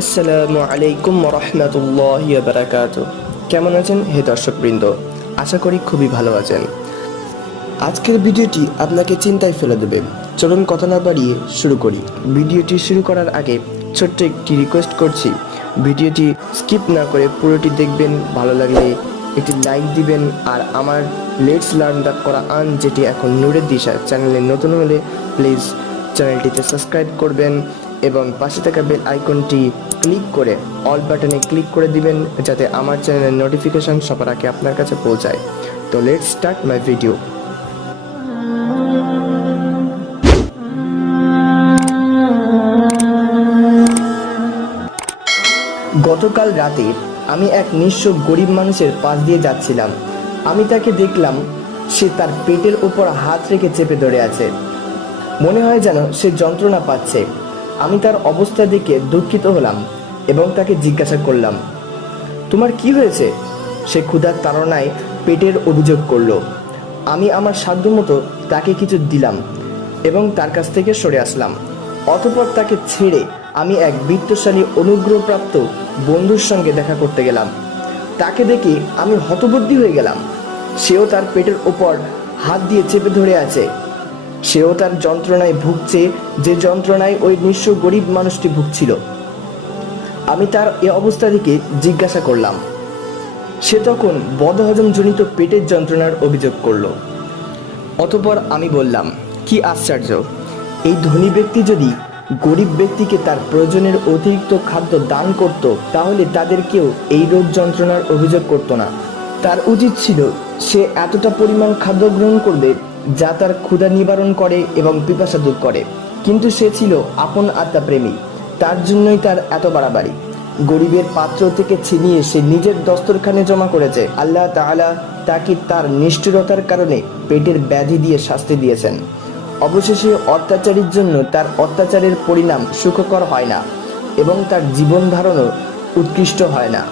আসসালামু আলাইকুম ওয়া রাহমাতুল্লাহি ওয়া বারাকাতুহু। কেমন আছেন হে দর্শকবৃন্দ? আশা করি খুবই ভালো আছেন। আজকের ভিডিওটি আপনাকে চিন্তায় ফেলে দেবে। চলুন কথা না বাড়িয়ে শুরু করি। ভিডিওটি শুরু করার আগে ছোট্ট একটি রিকোয়েস্ট করছি, ভিডিওটি স্কিপ না করে পুরোটি দেখবেন। ভালো লাগলে একটি লাইক দিবেন। আর আমার লেটস লার্ন দ্য কোরআন, যেটি এখন নূরের দিশা চ্যানেলে নতুন হলে প্লিজ চ্যানেলটিতে সাবস্ক্রাইব করবেন এবং পাশে থাকা বেল আইকনটি ক্লিক করে অল বাটনে ক্লিক করে দিবেন, যাতে আমার চ্যানেলের নোটিফিকেশন সবার আগে আপনার কাছে পৌঁছায়। তো লেটস স্টার্ট মাই ভিডিও। গতকাল রাতে আমি এক নিঃস্ব গরিব মানুষের পাশ দিয়ে যাচ্ছিলাম। আমি তাকে দেখলাম, সে তার পেটের উপর হাত রেখে চেপে ধরে আছে। মনে হয় যেন সে যন্ত্রণা পাচ্ছে। আমি তার অবস্থা দেখে দুঃখিত হলাম এবং তাকে জিজ্ঞাসা করলাম, তোমার কি হয়েছে? সে ক্ষুধার তাড়নায় পেটের অভিযোগ করলো। আমি আমার সাধ্যমতো তাকে কিছু দিলাম এবং তার কাছ থেকে সরে আসলাম। অতঃপর তাকে ছেড়ে আমি এক বিত্তশালী অনুগ্রহপ্রাপ্ত বন্ধুর সঙ্গে দেখা করতে গেলাম। তাকে দেখে আমি হতবুদ্ধি হয়ে গেলাম। সেও তার পেটের ওপর হাত দিয়ে চেপে ধরে আছে। সেও তার যন্ত্রণায় ভুগছে, যে যন্ত্রণায় ওই নিঃস্ব গরিব মানুষটি ভুগছিল। আমি তার এ অবস্থা থেকে জিজ্ঞাসা করলাম। সে তখন বদহজমজনিত পেটের যন্ত্রণার অভিযোগ করলো। অতঃপর আমি বললাম, কি আশ্চর্য! এই ধনী ব্যক্তি যদি গরিব ব্যক্তিকে তার প্রয়োজনের অতিরিক্ত খাদ্য দান করত, তাহলে তাদের কেউ এই রোগ যন্ত্রণার অভিযোগ করত না। তার উচিত ছিল সে এতটা পরিমাণ খাদ্য গ্রহণ করবে যা তার ক্ষুধা নিবারণ করে এবং পিপাসা দূর করে। কিন্তু সে ছিল আপন আত্মাপ্রেমী, তার জন্যই তার এত বাড়াবাড়ি। গরিবের পাত্র থেকে ছিনিয়ে সে নিজের দস্তরখানে জমা করেছে। আল্লাহ তাআলা তাকে তার নিষ্ঠুরতার কারণে পেটের ব্যাধি দিয়ে শাস্তি দিয়েছেন। অবশেষে অত্যাচারীর জন্য তার অত্যাচারের পরিণাম সুখকর হয় না এবং তার জীবন ধারণও উৎকৃষ্ট হয় না।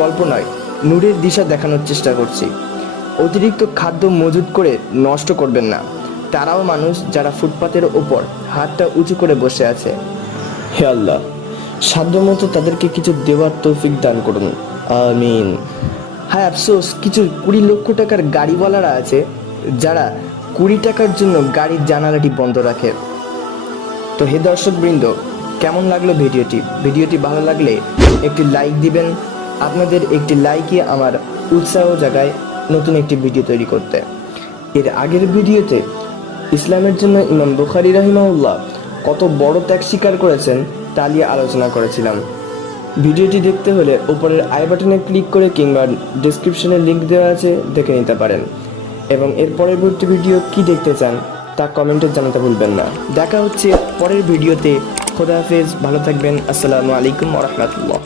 গল্প নয়, নূরের দিশা দেখানোর চেষ্টা করছি। অতিরিক্ত খাদ্য মজুত করে নষ্ট করবেন না। তারাও মানুষ, যারা ফুটপাতের ওপর হাতটা উঁচু করে বসে আছে। হে আল্লাহ, সাধ্যমতো তাদেরকে কিছু দেওয়ার তৌফিক দান করুন, আমিন। হ্যাঁ, আফসোস, কিছু 20 লক্ষ টাকার গাড়িওয়ালারা আছে যারা 20 টাকার জন্য গাড়ির জানালাটি বন্ধ রাখে। তো হে দর্শকবৃন্দ, কেমন লাগলো ভিডিওটি ভালো লাগলে একটি লাইক দিবেন। আপনাদের একটি লাইকে আমার উৎসাহ জাগায় নতুন একটি ভিডিও তৈরি করতে। এর আগের ভিডিওতে ইসলামের জন্য ইমাম বুখারী রাহিমাহুল্লাহ কত বড় ত্যাগ স্বীকার করেছেন তা নিয়ে আলোচনা করেছিলাম। ভিডিওটি দেখতে হলে উপরের আই বাটনে ক্লিক করে কিংবা ডেসক্রিপশনে লিংক দেওয়া আছে, দেখে নিতে পারেন। এবং এর পরবর্তী ভিডিও কি দেখতে চান তা কমেন্টে জানাতে ভুলবেন না। দেখা হচ্ছে পরের ভিডিওতে। খোদা হাফেজ, ভালো থাকবেন। আসসালামু আলাইকুম ওয়া রাহমাতুল্লাহ।